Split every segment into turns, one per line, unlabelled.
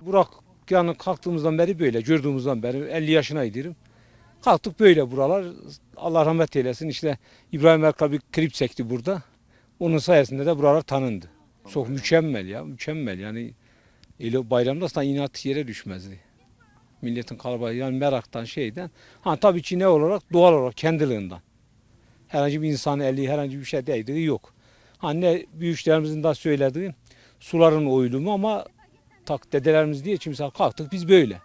Burak yani kalktığımızdan beri böyle, gördüğümüzden beri 50 yaşına gidiyorum. Kalktık böyle buralar. Allah rahmet eylesin. İşte İbrahim Erkal bir klip çekti burada. Onun sayesinde de buralar tanındı. Çok mükemmel ya, mükemmel. Yani öyle bayramda aslında inat yere düşmezdi. Milletin kalabalığı yani meraktan şeyden. Ha tabii ki ne olarak? Doğal olarak kendiliğinden. Herhangi bir insan eli herhangi bir şey değdiği yok. Ha ne büyüklerimizin de söylediği suların oyulumu ama tak dedelerimiz diye kimse kalktık biz böyle.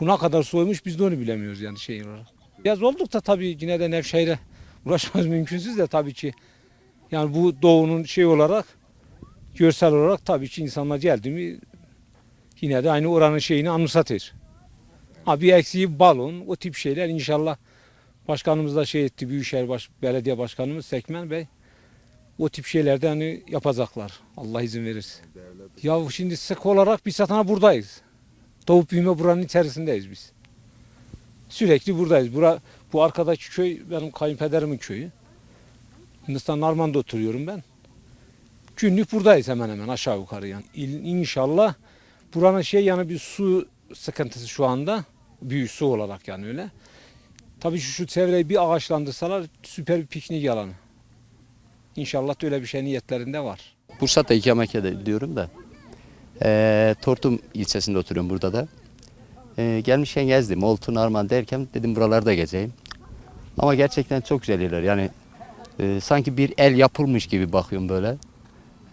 Bu ne kadar soymuş biz de onu bilemiyoruz yani şey olarak. Yaz olduk da tabii yine de Nevşehir'e uğraşmaz mümkünsüz de tabii ki. Yani bu doğunun şey olarak görsel olarak tabii ki insanlar geldi mi yine de aynı oranın şeyini anımsatır. Ha bir eksiği balon o tip şeyler inşallah başkanımız da şey etti Büyükşehir Baş, Belediye Başkanımız Sekmen Bey o tip şeylerde hani yapacaklar. Allah izin verirse. Ya şimdi sık olarak biz zaten buradayız. Doğup büyüme buranın içerisindeyiz biz. Sürekli buradayız. Bura, bu arkadaki köy benim kayınpederimin köyü. Hindistan Narman'da oturuyorum ben. Günlük buradayız hemen hemen aşağı yukarı yani. İnşallah buranın şey yani bir su sıkıntısı şu anda. Büyük su olarak yani öyle. Tabii şu, şu çevreyi bir ağaçlandırsalar süper bir piknik alanı. İnşallah da öyle bir şey niyetlerinde var.
Bursa'da ikamet ediyorum da. Eee Tortum ilçesinde oturuyorum burada da. Eee gelmişken gezdim. Oltun Arman derken dedim buralarda gezeyim. Ama gerçekten çok güzel yerler. Yani eee, sanki bir el yapılmış gibi bakıyorum böyle.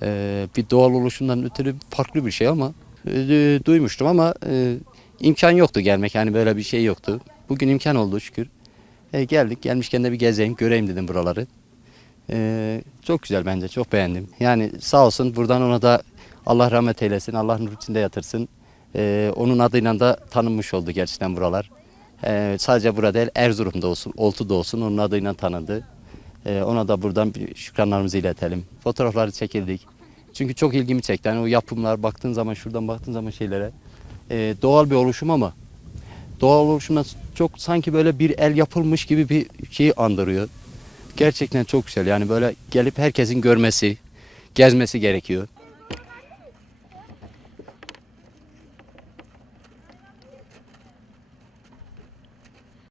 Eee, bir doğal oluşundan ötürü farklı bir şey ama eee, duymuştum ama eee, imkan yoktu gelmek. Yani böyle bir şey yoktu. Bugün imkan oldu şükür. Eee, geldik. Gelmişken de bir gezeyim, göreyim dedim buraları. Ee, çok güzel bence, çok beğendim. Yani sağ olsun buradan ona da Allah rahmet eylesin, Allah nur içinde yatırsın. Ee, onun adıyla da tanınmış oldu gerçekten buralar. Ee, sadece burada değil, Erzurum'da olsun, Oltu'da olsun onun adıyla tanındı. Ee, ona da buradan şükranlarımızı iletelim. Fotoğrafları çekildik. Çünkü çok ilgimi çekti. Yani o yapımlar baktığın zaman, şuradan baktığın zaman şeylere. ee, doğal bir oluşum ama doğal oluşumdan çok sanki böyle bir el yapılmış gibi bir şeyi andırıyor. Gerçekten çok güzel. Yani böyle gelip herkesin görmesi, gezmesi gerekiyor.